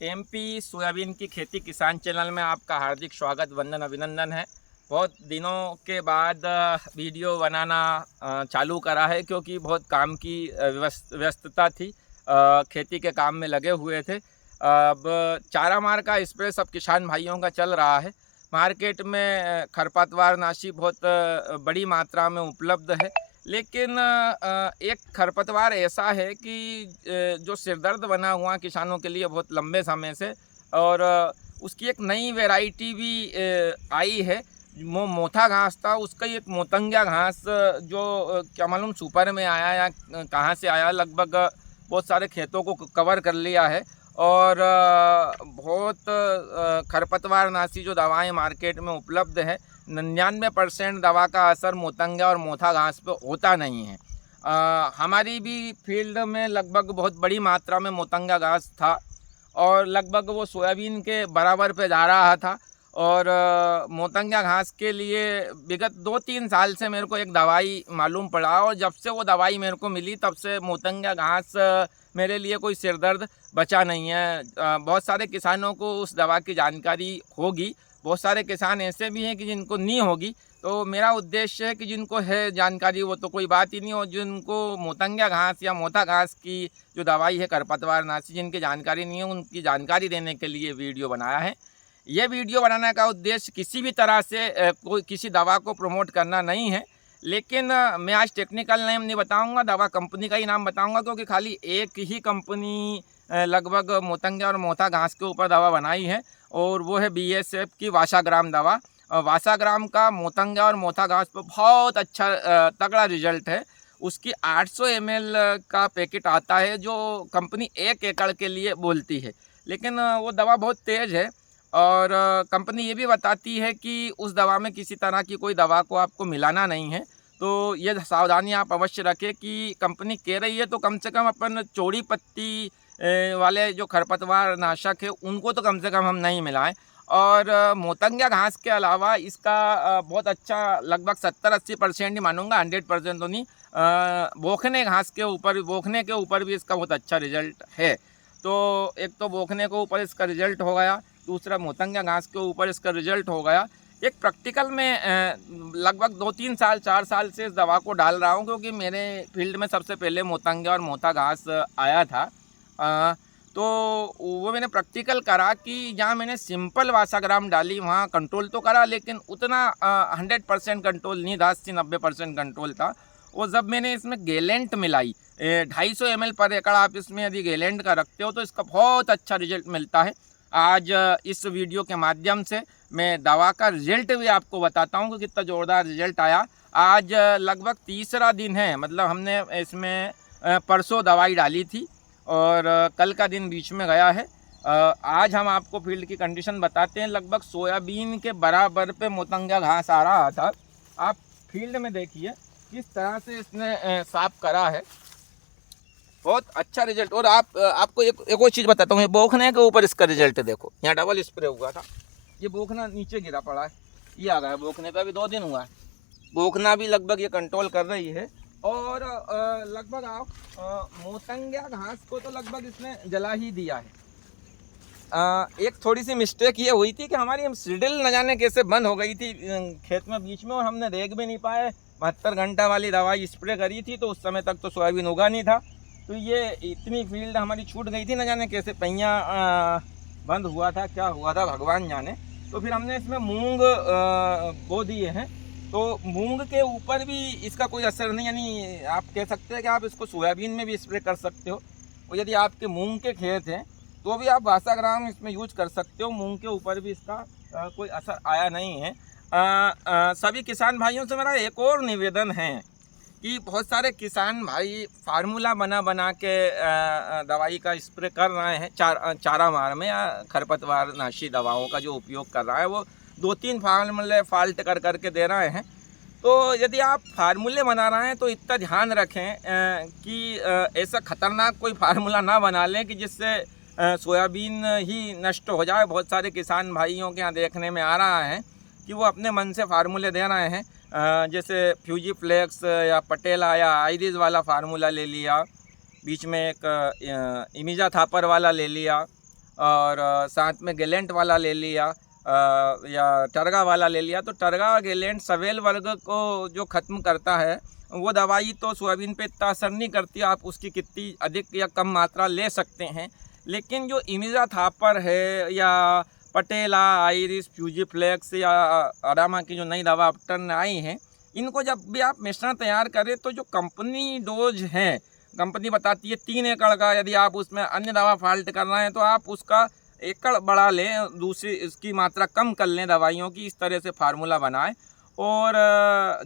MP soybean की खेती किसान चैनल में आपका हार्दिक स्वागत वंदन अभिनंदन है। बहुत दिनों के बाद वीडियो बनाना चालू करा है क्योंकि बहुत काम की व्यस्तता थी। खेती के काम में लगे हुए थे। अब चारा मार का स्प्रे सब किसान भाइयों का चल रहा है। मार्केट में खरपतवार नाशी बहुत बड़ी मात्रा में उपलब्ध है। लेकिन एक खरपतवार ऐसा है कि जो सिरदर्द बना हुआ किसानों के लिए बहुत लंबे समय से, और उसकी एक नई वैरायटी भी आई है। वो मोथा घास था, उसका ही एक मोतंगिया घास जो क्या मालूम सुपर में आया या कहाँ से आया, लगभग बहुत सारे खेतों को कवर कर लिया है। और बहुत खरपतवार नाशी जो दवाएं मार्केट में उपलब्ध है, 99% दवा का असर मोतंगा और मोथा घास पे होता नहीं है। हमारी भी फील्ड में लगभग बहुत बड़ी मात्रा में मोतंगा घास था और लगभग वो सोयाबीन के बराबर पे जा रहा था। और मोतंगा घास के लिए विगत 2-3 साल से मेरे को एक दवाई मालूम पड़ा, और जब से वो दवाई मेरे को मिली तब से मोतंगा घास मेरे लिए कोई सिरदर्द बचा नहीं है। बहुत सारे किसानों को उस दवा की जानकारी होगी, बहुत सारे किसान ऐसे भी हैं कि जिनको नहीं होगी। तो मेरा उद्देश्य है कि जिनको है जानकारी वो तो कोई बात ही नहीं, और जिनको मोतंगा घास या मोथा घास की जो दवाई है खरपतवार नाशी, जिनकी जानकारी नहीं है, उनकी जानकारी देने के लिए वीडियो बनाया है। ये वीडियो बनाने का उद्देश्य किसी भी तरह से कोई किसी दवा को प्रमोट करना नहीं है। लेकिन मैं आज टेक्निकल नेम नहीं बताऊंगा, दवा कंपनी का ही नाम बताऊंगा, क्योंकि खाली एक ही कंपनी लगभग मोतंगा और मोथा घास के ऊपर दवा बनाई है, और वो है बीएसएफ की वासाग्राम दवा। वासाग्राम का मोतंगा और मोथा घास पर बहुत अच्छा तगड़ा रिजल्ट है। उसकी 800 ml का पैकेट आता है जो कंपनी 1 एकड़ के लिए बोलती है, लेकिन वो दवा बहुत तेज़ है। और कंपनी ये भी बताती है कि उस दवा में किसी तरह की कोई दवा को आपको मिलाना नहीं है। तो ये सावधानी आप अवश्य रखें कि कंपनी कह रही है तो कम से कम अपन चौड़ी पत्ती वाले जो खरपतवार नाशक है उनको तो कम से कम हम नहीं मिलाएं। और मोतंगा घास के अलावा इसका बहुत अच्छा लगभग 70-80% ही मानूंगा, 100% तो नहीं। बोखने घास के ऊपर, बोखने के ऊपर भी इसका बहुत अच्छा रिजल्ट है। तो एक तो बोखने के ऊपर इसका रिजल्ट हो गया, दूसरा मोतंगा घास के ऊपर इसका रिजल्ट हो गया। एक प्रैक्टिकल में लगभग 2-3 साल 4 साल से इस दवा को डाल रहा हूँ, क्योंकि मेरे फील्ड में सबसे पहले मोतंगा और मोथा घास आया था। तो वो मैंने प्रैक्टिकल करा कि जहाँ मैंने सिंपल वासाग्राम डाली वहाँ कंट्रोल तो करा, लेकिन उतना 100% कंट्रोल नहीं था, 80-90% कंट्रोल था। और जब मैंने इसमें गैलेंट मिलाई, 250 ml पर एकड़ आप इसमें यदि गैलेंट का रखते हो तो इसका बहुत अच्छा रिजल्ट मिलता है। आज इस वीडियो के माध्यम से मैं दवा का रिजल्ट भी आपको बताता हूँ कि कितना ज़ोरदार रिजल्ट आया। आज लगभग तीसरा दिन है, मतलब हमने इसमें परसों दवाई डाली थी और कल का दिन बीच में गया है। आज हम आपको फील्ड की कंडीशन बताते हैं। लगभग सोयाबीन के बराबर पे मोतंगा घास आ रहा था। आप फील्ड में देखिए किस तरह से इसने साफ करा है, बहुत अच्छा रिजल्ट। और आपको एक और चीज़ बताता हूँ, ये बोखने के ऊपर इसका रिजल्ट देखो, यहाँ डबल स्प्रे हुआ था, ये बोखना नीचे गिरा पड़ा है, ये आ गया बोखने पे, अभी 2 दिन हुआ है। बोखना भी लगभग ये कंट्रोल कर रही है। और लगभग आप मोतंगा घास को तो लगभग इसने जला ही दिया है। एक थोड़ी सी मिस्टेक ये हुई थी कि हमारी सीडल न जाने कैसे बंद हो गई थी खेत में बीच में, और हमने देख भी नहीं पाए। 72 घंटा वाली दवाई स्प्रे करी थी तो उस समय तक तो सोयाबीन उगा नहीं था। तो ये इतनी फील्ड हमारी छूट गई थी, न जाने कैसे पहिया बंद हुआ था, क्या हुआ था भगवान जाने। तो फिर हमने इसमें मूंग बो दिए हैं। तो मूंग के ऊपर भी इसका कोई असर नहीं, यानी आप कह सकते हैं कि आप इसको सोयाबीन में भी स्प्रे कर सकते हो। और यदि आपके मूंग के खेत हैं तो भी आप वासाग्राम इसमें यूज कर सकते हो। मूंग के ऊपर भी इसका कोई असर आया नहीं है। सभी किसान भाइयों से मेरा एक और निवेदन है कि बहुत सारे किसान भाई फार्मूला बना बना के दवाई का स्प्रे कर रहे हैं, चारा मार में या खरपतवार नाशी दवाओं का जो उपयोग कर रहा है, वो 2-3 फार्मूले फाल्ट कर करके दे रहे हैं। तो यदि आप फार्मूले बना रहे हैं तो इतना ध्यान रखें कि ऐसा खतरनाक कोई फार्मूला ना बना लें कि जिससे सोयाबीन ही नष्ट हो जाए। बहुत सारे किसान भाइयों के यहाँ देखने में आ रहा है कि वो अपने मन से फार्मूले दे रहे हैं, जैसे फ्यूजी फ्लेक्स या पटेला या आइरिस वाला फार्मूला ले लिया, बीच में एक इमिजा थापर वाला ले लिया, और साथ में गैलेंट वाला ले लिया या टर्गा वाला ले लिया। तो टर्गा गैलेंट सवेल वर्ग को जो ख़त्म करता है वो दवाई तो सोयाबीन पे इतना असर नहीं करती, आप उसकी कितनी अधिक या कम मात्रा ले सकते हैं। लेकिन जो इमिजा थापर है या पटेला, आइरिस, फ्यूजीफ्लेक्स या अरामा की जो नई दवा अपटर्न आई हैं, इनको जब भी आप मिश्रण तैयार करें तो जो कंपनी डोज है, कंपनी बताती है 3 एकड़ का, यदि आप उसमें अन्य दवा फाल्ट कर रहे हैं तो आप उसका एकड़ बढ़ा लें, दूसरी इसकी मात्रा कम कर लें दवाइयों की। इस तरह से फार्मूला बनाएं। और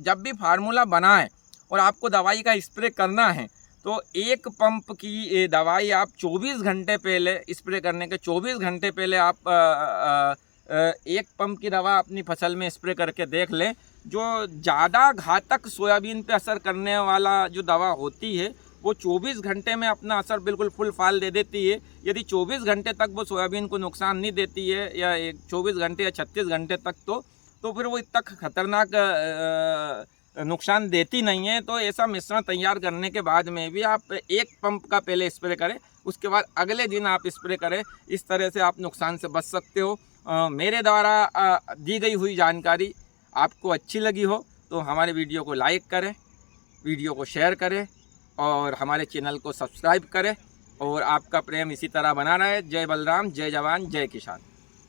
जब भी फार्मूला बनाएं और आपको दवाई का स्प्रे करना है तो एक पंप की ये दवाई आप 24 घंटे पहले, स्प्रे करने के 24 घंटे पहले आप एक पंप की दवा अपनी फसल में स्प्रे करके देख लें। जो ज़्यादा घातक सोयाबीन पे असर करने वाला जो दवा होती है वो 24 घंटे में अपना असर बिल्कुल फुल फाल दे देती है। यदि 24 घंटे तक वो सोयाबीन को नुकसान नहीं देती है या 24 घंटे या 36 घंटे तक, तो फिर वो इतना खतरनाक नुकसान देती नहीं है। तो ऐसा मिश्रण तैयार करने के बाद में भी आप एक पंप का पहले स्प्रे करें, उसके बाद अगले दिन आप स्प्रे करें। इस तरह से आप नुकसान से बच सकते हो। मेरे द्वारा दी गई हुई जानकारी आपको अच्छी लगी हो तो हमारे वीडियो को लाइक करें, वीडियो को शेयर करें और हमारे चैनल को सब्सक्राइब करें। और आपका प्रेम इसी तरह बना रहे। जय बलराम, जय जवान, जय किसान।